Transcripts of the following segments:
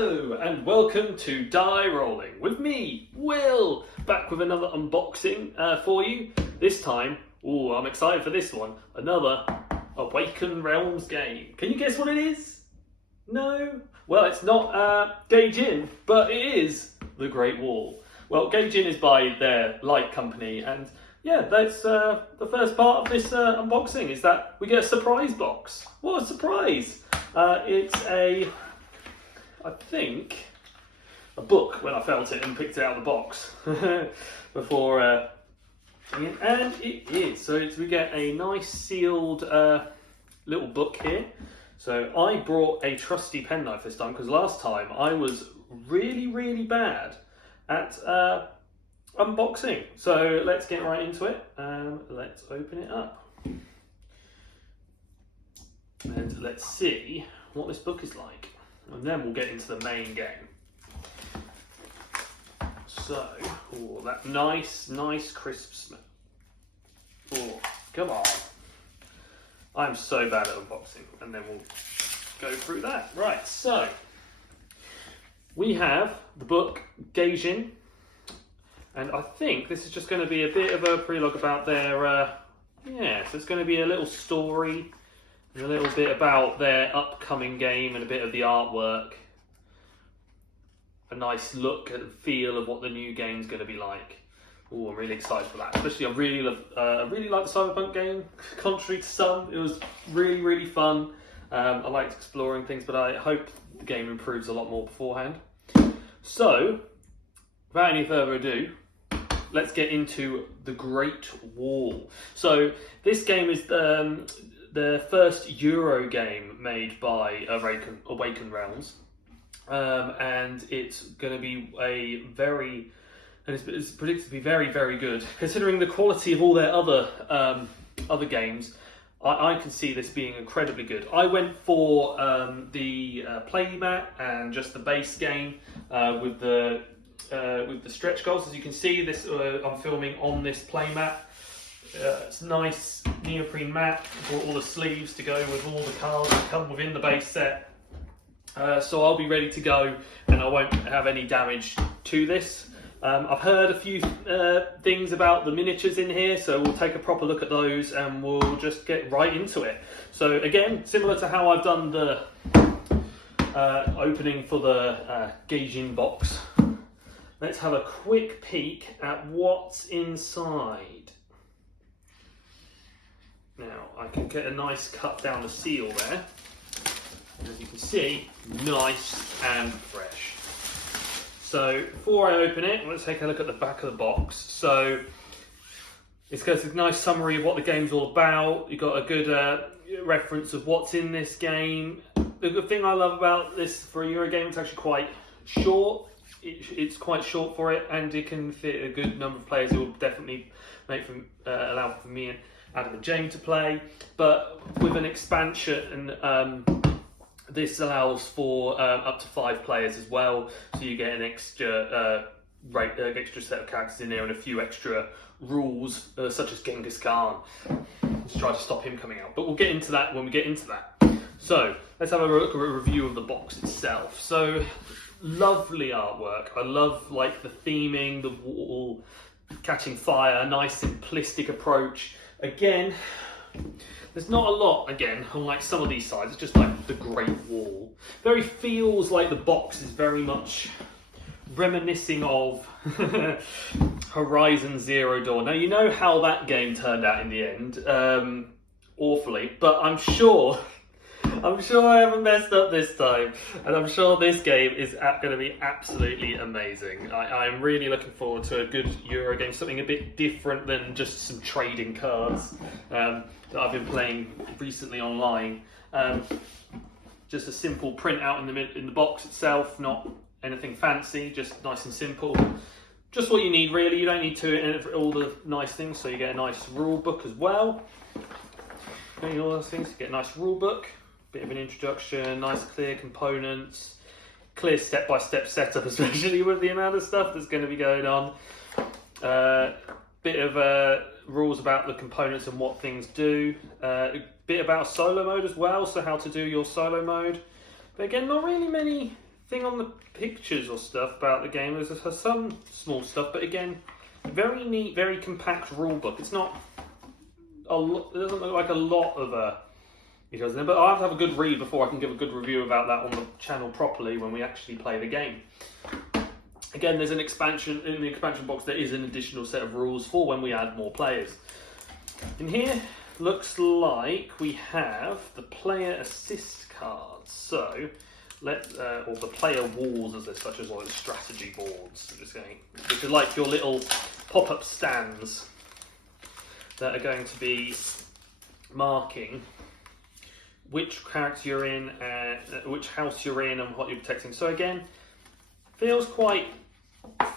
Hello and welcome to Die Rolling with me, Will, back with another unboxing for you. This time, I'm excited for this one, another Awaken Realms game. Can you guess what it is? No? Well, it's not Gaijin, but it is The Great Wall. Well, Gaijin is by their light company, and yeah, that's the first part of this unboxing, is that we get a surprise box. What a surprise! It's I think, a book when I felt it and picked it out of the box before, and it is. So we get a nice sealed little book here. So I brought a trusty penknife this time because last time I was really bad at unboxing. So let's get right into it and let's open it up. And let's see what this book is like. And then we'll get into the main game. So, that nice crisp smell. Oh, come on. I'm so bad at unboxing. And then we'll go through that. Right, so we have the book Gaijin. And I think this is just going to be a bit of a prelogue about their, so it's going to be a little story. And a little bit about their upcoming game and a bit of the artwork. A nice look and feel of what the new game's going to be like. Oh, I'm really excited for that. Especially, I really like the Cyberpunk game. Contrary to some, it was really fun. I liked exploring things, but I hope the game improves a lot more beforehand. So, without any further ado, let's get into The Great Wall. So, this game is the first Euro game made by Awaken Realms, and it's going to be it's predicted to be very good. Considering the quality of all their other games, I can see this being incredibly good. I went for the playmat and just the base game with the stretch goals. As you can see, this I'm filming on this playmat. It's nice neoprene mat, brought all the sleeves to go with all the cards that come within the base set. So I'll be ready to go and I won't have any damage to this. I've heard a few things about the miniatures in here, so we'll take a proper look at those and we'll just get right into it. So again, similar to how I've done the opening for the Gaijin box, let's have a quick peek at what's inside. Now, I can get a nice cut down the seal there. As you can see, nice and fresh. So, before I open it, let's take a look at the back of the box. So, it's got a nice summary of what the game's all about. You've got a good reference of what's in this game. The good thing I love about this for a Euro game, it's actually quite short. It's quite short for it, and it can fit a good number of players. It will definitely allow for me and Adam and Jane to play, but with an expansion, this allows for up to 5 players as well. So you get an extra set of characters in there and a few extra rules, such as Genghis Khan. Let's try to stop him coming out, but we'll get into that when we get into that. So let's have a look at a review of the box itself. So lovely artwork. I love the theming, the wall catching fire, nice simplistic approach. Again, there's not a lot, unlike some of these sides. It's just like the Great Wall. Very feels like the box is very much reminiscing of Horizon Zero Dawn. Now, you know how that game turned out in the end, awfully, but I'm sure I haven't messed up this time, and I'm sure this game is going to be absolutely amazing. I'm really looking forward to a good Euro game, something a bit different than just some trading cards that I've been playing recently online. Just a simple printout in the box itself, not anything fancy, just nice and simple. Just what you need, really. You don't need to all the nice things, so you get a nice rule book as well. All those things, you get a nice rule book. Bit of an introduction, nice clear components, clear step-by-step setup, especially with the amount of stuff that's going to be going on. Bit of rules about the components and what things do. A bit about solo mode as well, so how to do your solo mode. But again, not really many thing on the pictures or stuff about the game. There's some small stuff, but again, very neat, very compact rule book. It's not a lot. It doesn't look like a lot of details in it, but I'll have to have a good read before I can give a good review about that on the channel properly when we actually play the game. Again, there's an expansion in the expansion box. There is an additional set of rules for when we add more players. In here, looks like we have the player assist cards. So, or the player walls, as they're such as like the strategy boards. Just going, which are like your little pop-up stands that are going to be marking which character you're in, which house you're in, and what you're protecting. So again, feels quite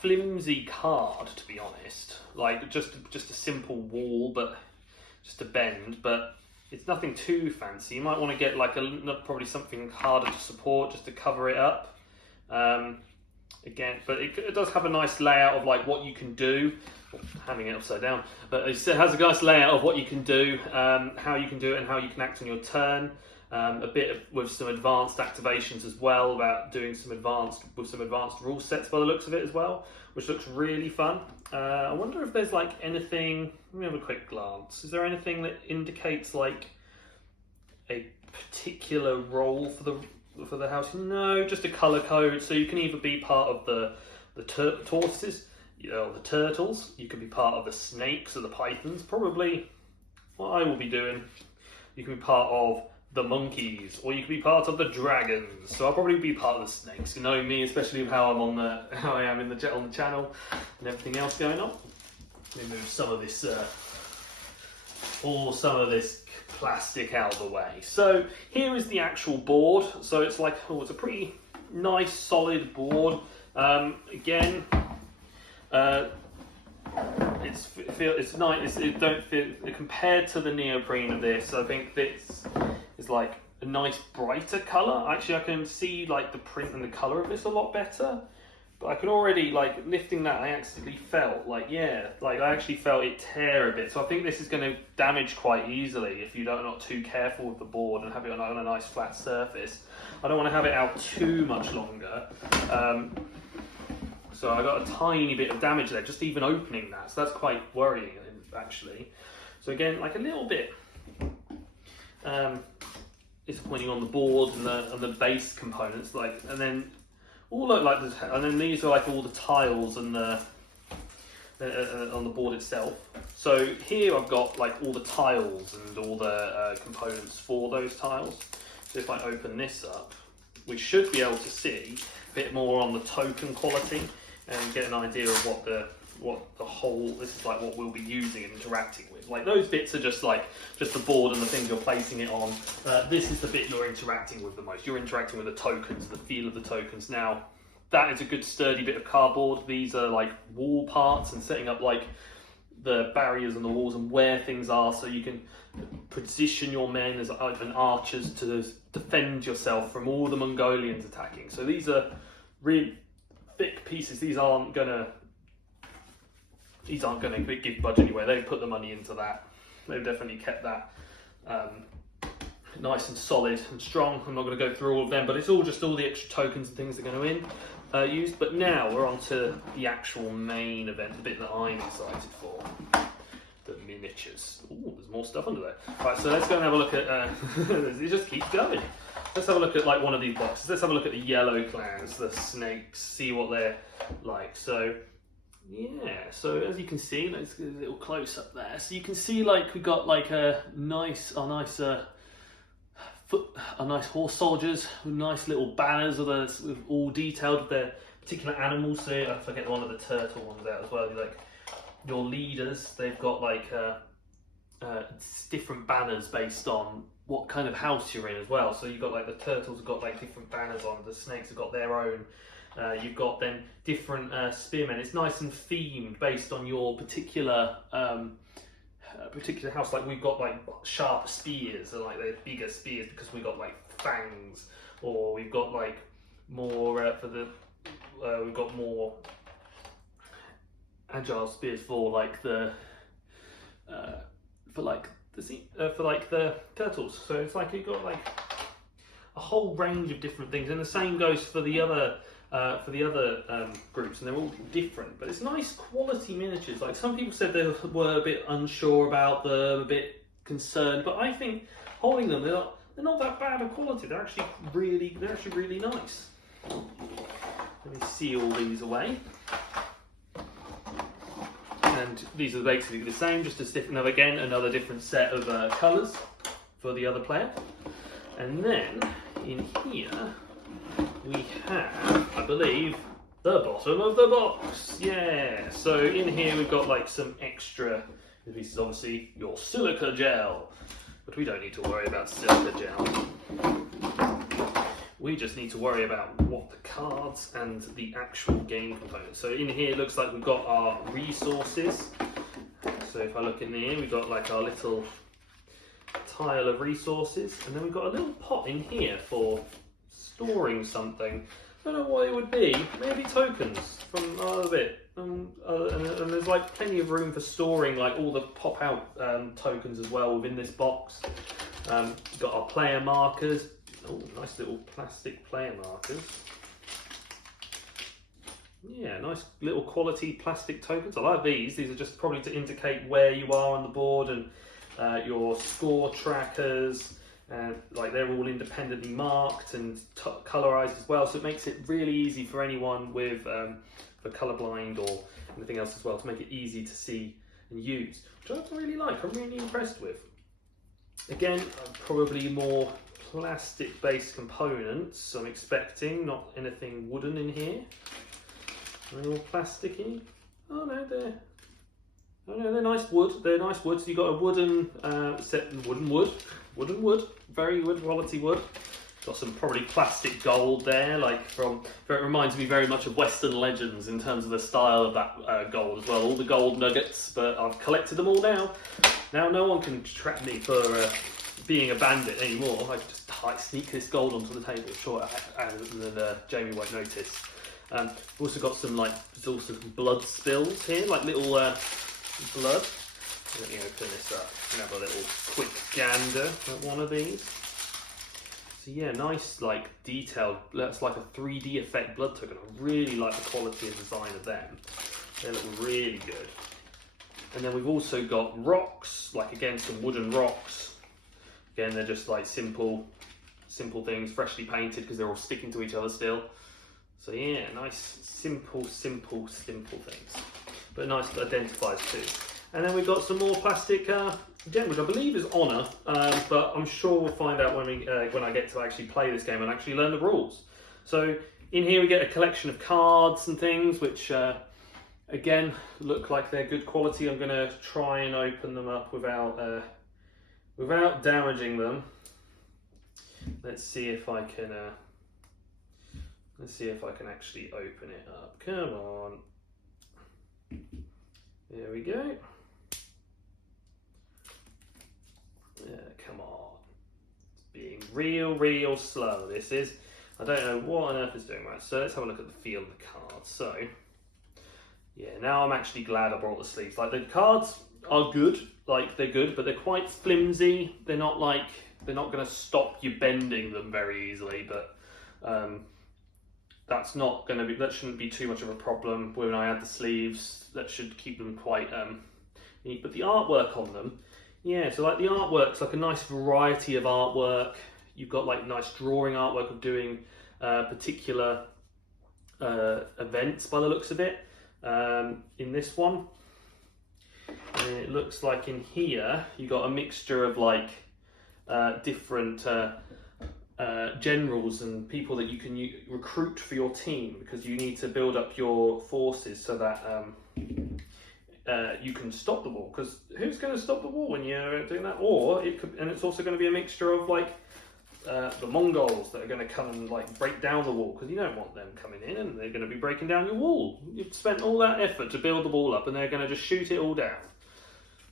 flimsy card, to be honest. Like just a simple wall, but just a bend. But it's nothing too fancy. You might want to get like probably something harder to support just to cover it up. Again, but it does have a nice layout of like what you can do. Handing it upside down, but it has a nice layout of what you can do, how you can do it, and how you can act on your turn. With some advanced activations as well, about doing some advanced rule sets by the looks of it as well, which looks really fun. I wonder if there's like anything. Let me have a quick glance. Is there anything that indicates like a particular role for the house? No, just a color code. So you can either be part of the tortoises, the turtles. You could be part of the snakes or the pythons. Probably what I will be doing. You can be part of the monkeys, or you can be part of the dragons. So I'll probably be part of the snakes. You know me, especially with how I am on the channel and everything else going on. Let me move some of this plastic out of the way. So here is the actual board. So it's like, it's a pretty nice solid board. Again, it's nice. It don't feel, compared to the neoprene of this, I think this is like a nice brighter colour. Actually, I can see like the print and the colour of this a lot better. But I could already, like, lifting that, I accidentally felt like, I actually felt it tear a bit. So I think this is going to damage quite easily if you're not too careful with the board and have it on a nice flat surface. I don't want to have it out too much longer. So I got a tiny bit of damage there, just even opening that. So that's quite worrying, actually. So again, like a little bit disappointing on the board and the base components, and then and then these are like all the tiles and the on the board itself. So here I've got like all the tiles and all the components for those tiles. So if I open this up, we should be able to see a bit more on the token quality and get an idea of what the whole, this is like what we'll be using and interacting with. Like those bits are just the board and the things you're placing it on. This is the bit you're interacting with the most. You're interacting with the tokens, the feel of the tokens. Now, that is a good sturdy bit of cardboard. These are like wall parts and setting up like the barriers on the walls and where things are, so you can position your men as archers to defend yourself from all the Mongolians attacking. So these are really thick pieces. These aren't gonna give budge anywhere. They've put the money into that. They've definitely kept that nice and solid and strong. I'm not going to go through all of them, but it's all just all the extra tokens and things that are going to use. But now we're on to the actual main event, the bit that I'm excited for. The miniatures. Ooh, there's more stuff under there. Right, so let's go and have a look at, it just keeps going. Let's have a look at like one of these boxes. Let's have a look at the yellow clans, the snakes, see what they're like. So, yeah, so as you can see, let's get a little close up there. So you can see like we got like a nice horse soldiers with nice little banners with all detailed with their particular animals. So I forget one of the turtle ones out as well. Like your leaders, they've got like different banners based on what kind of house you're in as well. So you've got like the turtles have got like different banners on, the snakes have got their own. You've got then different spearmen. It's nice and themed based on your particular house. Like we've got like sharp spears, and like they're bigger spears because we've got like fangs, or we've got like more we've got more agile spears for like the turtles. So it's like you've got like a whole range of different things, and the same goes for the other groups, and they're all different. But it's nice quality miniatures. Like some people said they were a bit unsure about them, a bit concerned, but I think holding them, they're not that bad of quality. They're actually really nice. Let me seal these away. And these are basically the same, just a different, again, another different set of colours for the other player. And then in here we have, I believe, the bottom of the box. Yeah. So in here we've got like some extra. This is obviously your silica gel, but we don't need to worry about silica gel. We just need to worry about what the cards and the actual game components. So in here it looks like we've got our resources. So if I look in here, we've got like our little tile of resources, and then we've got a little pot in here for storing something. I don't know what it would be. Maybe tokens from a bit. And there's like plenty of room for storing like all the pop out tokens as well within this box. We've got our player markers. Oh, nice little plastic player markers. Yeah, nice little quality plastic tokens. I like these. These are just probably to indicate where you are on the board, and your score trackers. Like they're all independently marked and colorized as well, so it makes it really easy for anyone with for colorblind or anything else as well, to make it easy to see and use, which I really like. I'm really impressed with. Again, probably more plastic based components I'm expecting, not anything wooden in here. Are they all plasticky? Oh no, they're nice wood. They're nice wood. So you've got a wooden wood, very good quality wood. Got some probably plastic gold there, like it reminds me very much of Western Legends in terms of the style of that gold as well. All the gold nuggets, but I've collected them all now. Now no one can trap me for being a bandit anymore. I can just sneak this gold onto the table, sure, and then Jamie won't notice. We've also got some there's also some blood spills here, like little blood. Let me open this up and have a little quick gander at one of these. So yeah, nice detailed, that's like a 3D effect blood token. I really like the quality and design of them. They look really good. And then we've also got rocks, again some wooden rocks. Again, they're just simple things, freshly painted because they're all sticking to each other still. So yeah, nice, simple things, but nice identifiers too. And then we've got some more plastic gem, which I believe is Honor, but I'm sure we'll find out when I get to actually play this game and actually learn the rules. So in here we get a collection of cards and things, which again look like they're good quality. I'm going to try and open them up without damaging them. Let's see if I can. Let's see if I can actually open it up. Come on. There we go. Yeah, come on. It's being real slow, this is. I don't know what on earth it's doing. Right, so let's have a look at the feel of the cards. So, yeah, now I'm actually glad I brought the sleeves. The cards are good, they're good, but they're quite flimsy. They're not going to stop you bending them very easily, but that shouldn't be too much of a problem. When I add the sleeves, that should keep them quite neat. But the artwork on them, yeah, so the artwork's a nice variety of artwork. You've got nice drawing artwork of doing particular events by the looks of it. In this one, and it looks like in here you got a mixture of different generals and people that you can recruit for your team, because you need to build up your forces so that you can stop the wall. Because who's going to stop the wall when you're doing that? Or it's also going to be a mixture of the Mongols that are going to come and break down the wall, because you don't want them coming in and they're going to be breaking down your wall. You've spent all that effort to build the wall up and they're going to just shoot it all down.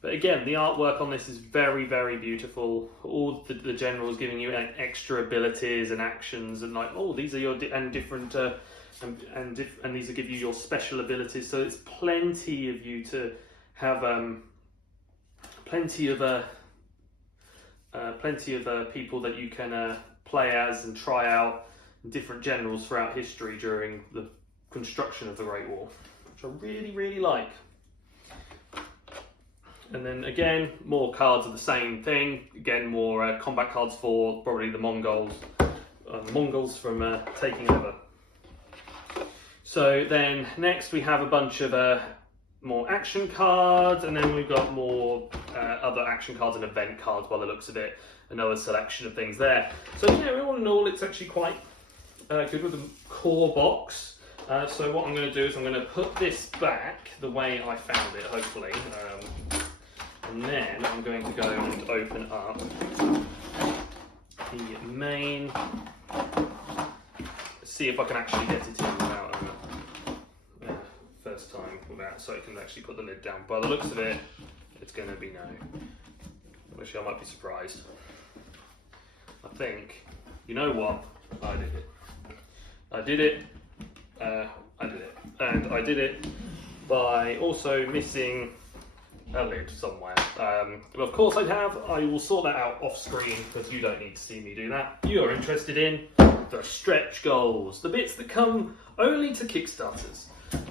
But again, the artwork on this is very beautiful. All the generals giving you extra abilities and actions, and these are your different and these will give you your special abilities. So it's plenty of you to have plenty of people that you can play as and try out different generals throughout history during the construction of the Great Wall, which I really, really like. And then again, more cards of the same thing. Again, more combat cards for probably the Mongols from taking over. So then next we have a bunch of more action cards, and then we've got more other action cards and event cards by the looks of it. Another selection of things there. So yeah, all in all, it's actually quite good with the core box. So what I'm going to do is I'm going to put this back the way I found it, hopefully. And then I'm going to go and open up the main. See if I can actually get it in without first time without, so I can actually put the lid down. By the looks of it, it's going to be no. Which I might be surprised. I think, you know what? I did it. I did it. And I did it by also missing a lid somewhere. Of course I have. I will sort that out off screen because you don't need to see me do that. You are interested in the stretch goals, the bits that come only to Kickstarters.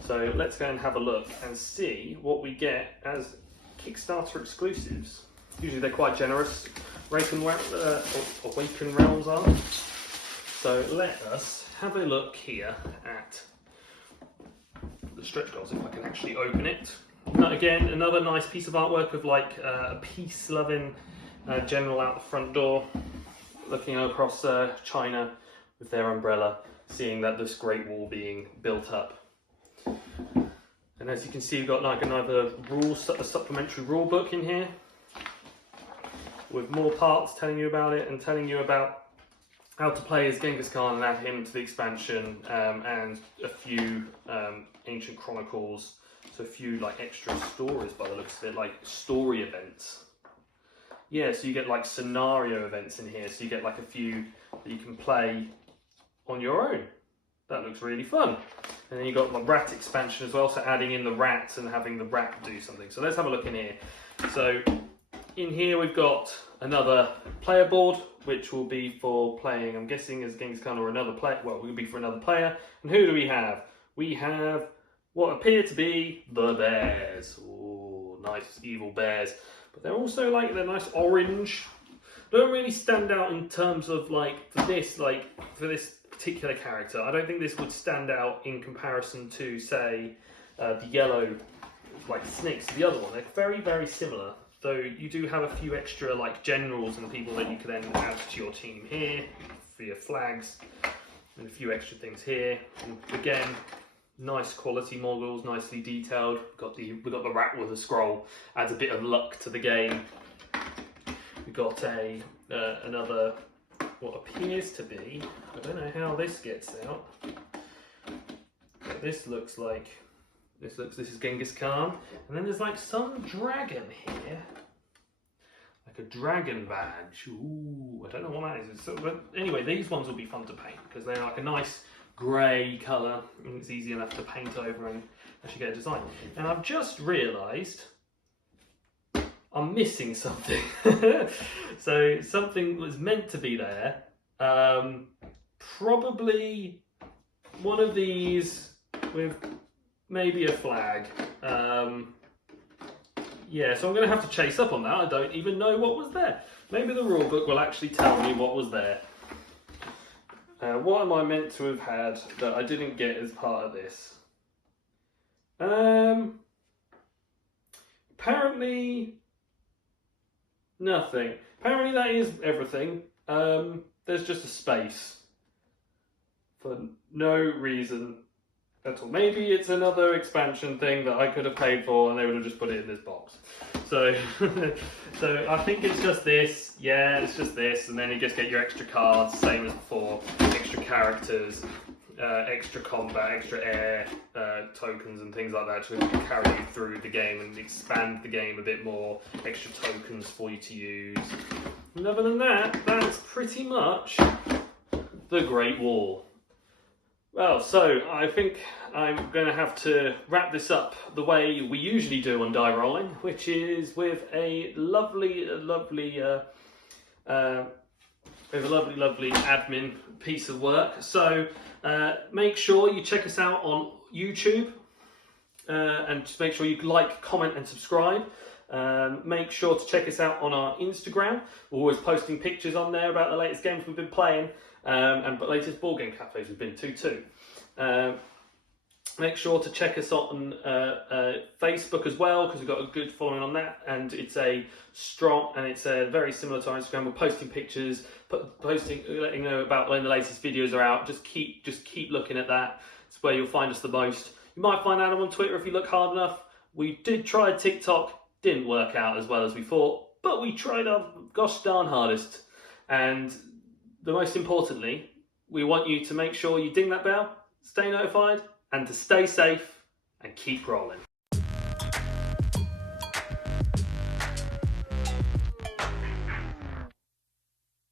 So let's go and have a look and see what we get as Kickstarter exclusives. Usually they're quite generous. Awaken Realms are. So let us have a look here at the stretch goals, if I can actually open it. Now, again, another nice piece of artwork of like a peace-loving general out the front door, looking across China with their umbrella, seeing that this Great Wall being built up. And as you can see, we've got like another a supplementary rule book in here with more parts telling you about it and telling you about how to play as Genghis Khan and add him to the expansion, and a few ancient chronicles, so a few like extra stories by the looks of it, like story events. Yeah, so you get like scenario events in here, so you get like a few that you can play on your own. That looks really fun. And then you've got the rat expansion as well, so adding in the rats and having the rat do something. So let's have a look in here. So in here we've got another player board, which will be for playing, I'm guessing, as Genghis Khan or another player. Well, it will be for another player. And who do we have? We have what appear to be the bears. Oh, nice evil bears. But they're also like, they're nice orange. Don't really stand out in terms of like, for this particular character. I don't think this would stand out in comparison to, say, the yellow like snakes, the other one. They're very, very similar. Though you do have a few extra like generals and people that you can then add to your team here for your flags, and a few extra things here. And again, nice quality models, nicely detailed. We've got the rat with a scroll, adds a bit of luck to the game. We've got another what appears to be, I don't know how this gets out, but this looks like. This is Genghis Khan, and then there's like some dragon here, like a dragon badge. Ooh, I don't know what that is. But anyway, these ones will be fun to paint because they're like a nice grey colour, and it's easy enough to paint over and actually get a design. And I've just realised I'm missing something. So something was meant to be there. Probably one of these with maybe a flag. Yeah, so I'm going to have to chase up on that. I don't even know what was there. Maybe the rule book will actually tell me what was there. What am I meant to have had that I didn't get as part of this? Apparently nothing. Apparently that is everything. There's just a space for no reason at all. Maybe it's another expansion thing that I could have paid for and they would have just put it in this box. So, so I think it's just this. Yeah, it's just this, and then you just get your extra cards, same as before, extra characters, extra combat, extra air tokens and things like that to carry you through the game and expand the game a bit more, extra tokens for you to use. And other than that, that's pretty much the Great Wall. Well, so I think I'm going to have to wrap this up the way we usually do on Die Rollin, which is with a lovely We have a lovely, lovely admin piece of work. So make sure you check us out on YouTube and just make sure you like, comment and subscribe. Make sure to check us out on our Instagram. We're always posting pictures on there about the latest games we've been playing and the latest board game cafes we've been to too. Make sure to check us on Facebook as well, because we've got a good following on that, and it's a very similar to our Instagram. We're posting pictures, letting you know about when the latest videos are out. Just keep looking at that. It's where you'll find us the most. You might find Adam on Twitter if you look hard enough. We did try TikTok, didn't work out as well as we thought, but we tried our gosh darn hardest. And the most importantly, we want you to make sure you ding that bell, stay notified, and to stay safe and keep rolling.